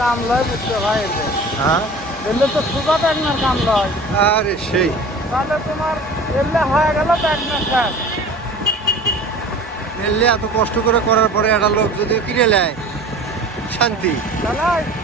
কাম লয় বুঝতে ভাই এলে হ্যাঁ এলে তো সুগা প্যাকনার কাম লয় আরে সেই তাহলে তোমার এলে হয়ে গেল প্যাকনা শেষ এলে এত কষ্ট করে করার পরে একটা লোক যদি কিনে নেয় শান্তি তাহলে